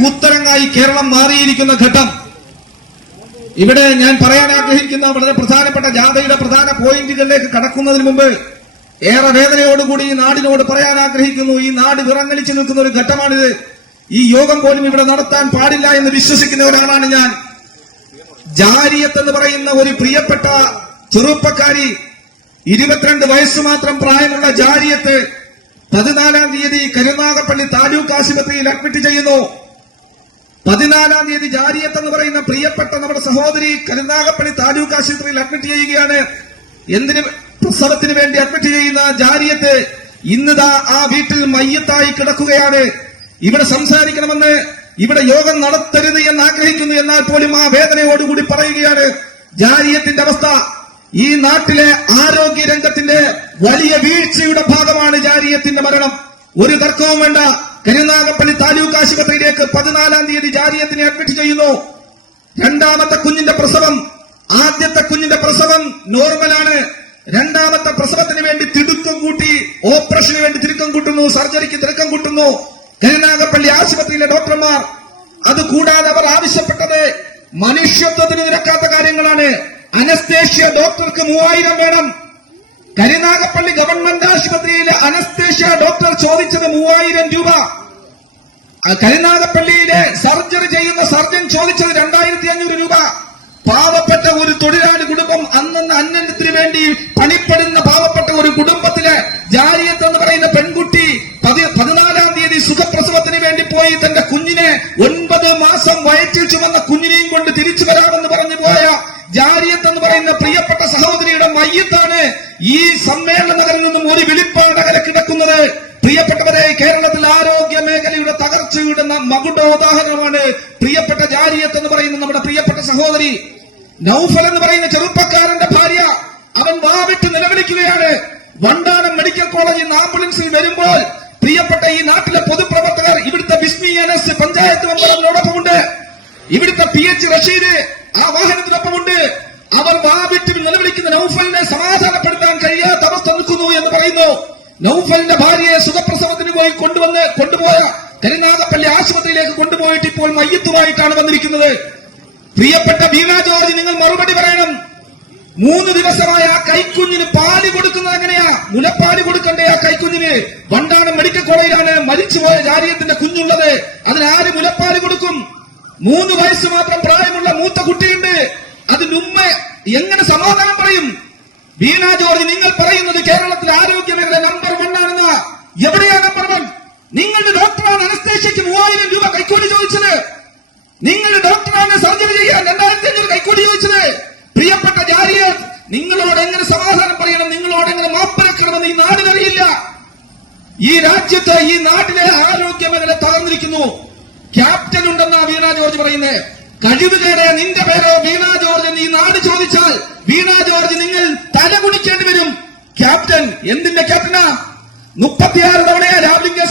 കൂത്തരങ്ങായി കേരളം മാറിയിരിക്കുന്ന ഘട്ടം. ഇവിടെ ഞാൻ പറയാൻ ആഗ്രഹിക്കുന്ന വളരെ പ്രധാനപ്പെട്ട ജാഥയുടെ പ്രധാന പോയിന്റുകളിലേക്ക് കടക്കുന്നതിന് മുമ്പ് ഏറെ വേദനയോടുകൂടി ഈ നാടിനോട് പറയാൻ ആഗ്രഹിക്കുന്നു. ഈ നാട് വിറങ്ങലിച്ചു നിൽക്കുന്ന ഒരു ഘട്ടമാണിത്. ഈ യോഗം പോലും ഇവിടെ നടത്താൻ പാടില്ല എന്ന് വിശ്വസിക്കുന്ന ഒരാളാണ് ഞാൻ. ജാരിയത്ത് എന്ന് പറയുന്ന ഒരു പ്രിയപ്പെട്ട ചെറുപ്പക്കാരി ഇരുപത്തിരണ്ട് വയസ്സ് മാത്രം പ്രായമുള്ള ജാരിയത്ത് പതിനാലാം തീയതി കരുനാഗപ്പള്ളി താലൂക്ക് ആശുപത്രിയിൽ അഡ്മിറ്റ് ചെയ്യുന്നു. പതിനാലാം തീയതി ജാരിയത്ത് എന്ന് പറയുന്ന പ്രിയപ്പെട്ട നമ്മുടെ സഹോദരി കരുനാഗപ്പള്ളി താലൂക്ക് ആശുപത്രിയിൽ അഡ്മിറ്റ് ചെയ്യുകയാണ്. എന്തിന് പ്രസവത്തിന് വേണ്ടി അഡ്മിറ്റ് ചെയ്യുന്ന ജാരിയത്ത് ഇന്നിതാ ആ വീട്ടിൽ മയ്യത്തായി കിടക്കുകയാണ്. ഇവിടെ സംസാരിക്കണമെന്ന് ഇവിടെ യോഗം നടത്തരുത് എന്ന് ആഗ്രഹിക്കുന്നു എന്നാൽ പോലും ആ വേദനയോടുകൂടി പറയുകയാണ്. ജാരിയത്തിന്റെ അവസ്ഥ ഈ നാട്ടിലെ ആരോഗ്യ രംഗത്തിന്റെ വലിയ വീഴ്ചയുടെ ഭാഗമാണ് ജാരിയത്തിന്റെ മരണം. ഒരു തർക്കവും വേണ്ട. ആശുപത്രിയിലേക്ക് പതിനാലാം തീയതി ജാരിയത്തിനെ അഡ്മിറ്റ് ചെയ്യുന്നു. രണ്ടാമത്തെ കുഞ്ഞിന്റെ പ്രസവം ആദ്യത്തെ കുഞ്ഞിന്റെ പ്രസവം നോർമലാണ് രണ്ടാമത്തെ പ്രസവത്തിന് വേണ്ടി തിടുക്കം കൂട്ടി ഓപ്പറേഷന് വേണ്ടി തിടുക്കം കൂട്ടുന്നു സർജറിക്ക് തിടുക്കം കൂട്ടുന്നു. കരുനാഗപ്പള്ളി ആശുപത്രിയിലെ ഡോക്ടർമാർ അത് കൂടാതെ അവർ ആവശ്യപ്പെട്ടത് മനുഷ്യത്വത്തിന് നിരക്കാത്ത കാര്യങ്ങളാണ്. അനസ്തേഷ്യ ഡോക്ടർക്ക് മൂവായിരം വേണം. കരുനാഗപ്പള്ളി ഗവൺമെന്റ് ആശുപത്രിയിലെ അനസ്തേഷ്യ ഡോക്ടർ ചോദിച്ചത് മൂവായിരം രൂപ. കരുനാഗപ്പള്ളിയിലെ സർജറി ചെയ്യുന്ന സർജൻ ചോദിച്ചത് രണ്ടായിരത്തി അഞ്ഞൂറ് രൂപ. പാവപ്പെട്ട ഒരു തൊഴിലാളി കുടുംബം അന്നന്ന് അന്നത്തിന് വേണ്ടി പണിപ്പെടുന്ന പാവപ്പെട്ട ഒരു കുടുംബത്തിലെ ജാരിയത്ത് എന്ന് പറയുന്ന പെൺകുട്ടി പതി- പതിനാലാം തീയതി സുഖപ്രസവത്തിന് വേണ്ടി പോയി. തന്റെ കുഞ്ഞിനെ ഒൻപത് മാസം വയറ്റിൽ ചുമന്ന കുഞ്ഞിനെയും കൊണ്ട് തിരിച്ചു വരാമെന്ന് പറഞ്ഞു പോയ ജാരിയത്ത് എന്ന് പറയുന്ന പ്രിയപ്പെട്ട സഹോദരിയുടെ മയ്യത്താണ് ഈ സമ്മേളനത്തിൽ നിന്നും ഒരു വിളിപ്പാട് അകലെ കിടക്കുന്നത്. പ്രിയപ്പെട്ടവരെ കേരളത്തിൽ ആരോഗ്യ മേഖലയുടെ തകർച്ചയുടെ മകുട ഉദാഹരണമാണ് പ്രിയപ്പെട്ട ജാരിയത്ത് എന്ന് പറയുന്ന നമ്മുടെ പ്രിയപ്പെട്ട സഹോദരി. നൌഫൽ എന്ന് പറയുന്ന ചെറുപ്പക്കാരന്റെ ഭാര്യ അവൻ വാവിട്ട് നിലവിളിക്കുകയാണ്. വണ്ടാനം മെഡിക്കൽ കോളേജിൽ ആംബുലൻസിൽ വരുമ്പോൾ പ്രിയപ്പെട്ട ഈ നാട്ടിലെ പൊതുപ്രവർത്തകർ ഇവിടുത്തെ Bismi N S panchayat member അതിനോടൊപ്പമുണ്ട് ഇവിടുത്തെ പി എച്ച് റഷീദ് ആ വാഹനത്തിനൊപ്പമുണ്ട്. അവർ വാവിട്ട് നിലവിളിക്കുന്ന നൌഫലിനെ സമാധാനപ്പെടുത്താൻ കഴിയാത്ത അവസ്ഥ നിൽക്കുന്നു എന്ന് പറയുന്നു നൌഫലിന്റെ ഭാര്യയെ സുഖപ്രസവത്തിന് പോയി കൊണ്ടുവന്ന് കൊണ്ടുപോയ കരിനാഗപ്പള്ളി ആശുപത്രിയിലേക്ക് കൊണ്ടുപോയിട്ട് ഇപ്പോൾ മയ്യത്തുമായിട്ടാണ് വന്നിരിക്കുന്നത്. പ്രിയപ്പെട്ട വീണ ജോർജ് നിങ്ങൾ മറുപടി പറയണം. മൂന്ന് ദിവസമായ ആ കൈക്കുഞ്ഞിന് പാൽ കൊടുക്കുന്നത് എങ്ങനെയാ? മുലപ്പാൽ കൊടുക്കണ്ടേ ആ കൈക്കുഞ്ഞിന്? വണ്ടാനം മെഡിക്കൽ കോളേജിലാണ് മരിച്ചുപോയ ജാരിയത്തിന്റെ കുഞ്ഞുള്ളത്. അതിനാര് മുലപ്പാൽ കൊടുക്കും? മൂന്ന് വയസ്സ് മാത്രം പ്രായമുള്ള മൂത്ത കുട്ടിയുണ്ട്. അതിനുമ്മ എങ്ങനെ സമാധാനം പറയും? വീണ ജോർജ് നിങ്ങൾ പറയുന്നത് കേരളത്തിലെ ആരോഗ്യ മേഖല നമ്പർ വൺ ആണെന്ന്. എവിടെയാ നമ്പർ വൺ നിങ്ങളുടെ ഡോക്ടറാണ് അനസ്തേഷ്യക്ക് മൂവായിരം രൂപ കൈക്കൂലി ചോദിച്ചത്. നിങ്ങളുടെ ഡോക്ടറാണ് സർജറി ചെയ്യാൻ രണ്ടായിരത്തി അഞ്ഞൂറ് കൈക്കൂലി ചോദിച്ചത്. പ്രിയപ്പെട്ട ജാരിയ നിങ്ങളോട് എങ്ങനെ സമാധാനം പറയണം? നിങ്ങളോട് എങ്ങനെ മാപ്പരക്കണമെന്ന് ഈ നാടിനറിയില്ല. ഈ രാജ്യത്ത് ഈ നാട്ടിലെ ആരോഗ്യ മേഖല തകർന്നിരിക്കുന്നു. ക്യാപ്റ്റൻ ഉണ്ടെന്നാ വീണ ജോർജ് പറയുന്നത് കഴിവുകേടെ നിന്റെ പേരോ വീണ ജോർജ് ഈ നാട് ചോദിച്ചാൽ വീണ ജോർജ് നിങ്ങൾ തല കുണിക്കേണ്ടി വരും. ക്യാപ്റ്റൻ എന്തിന്റെ ക്യാപ്റ്റനാ? മുപ്പത്തിയാറ് തവണയാ രാവിലെ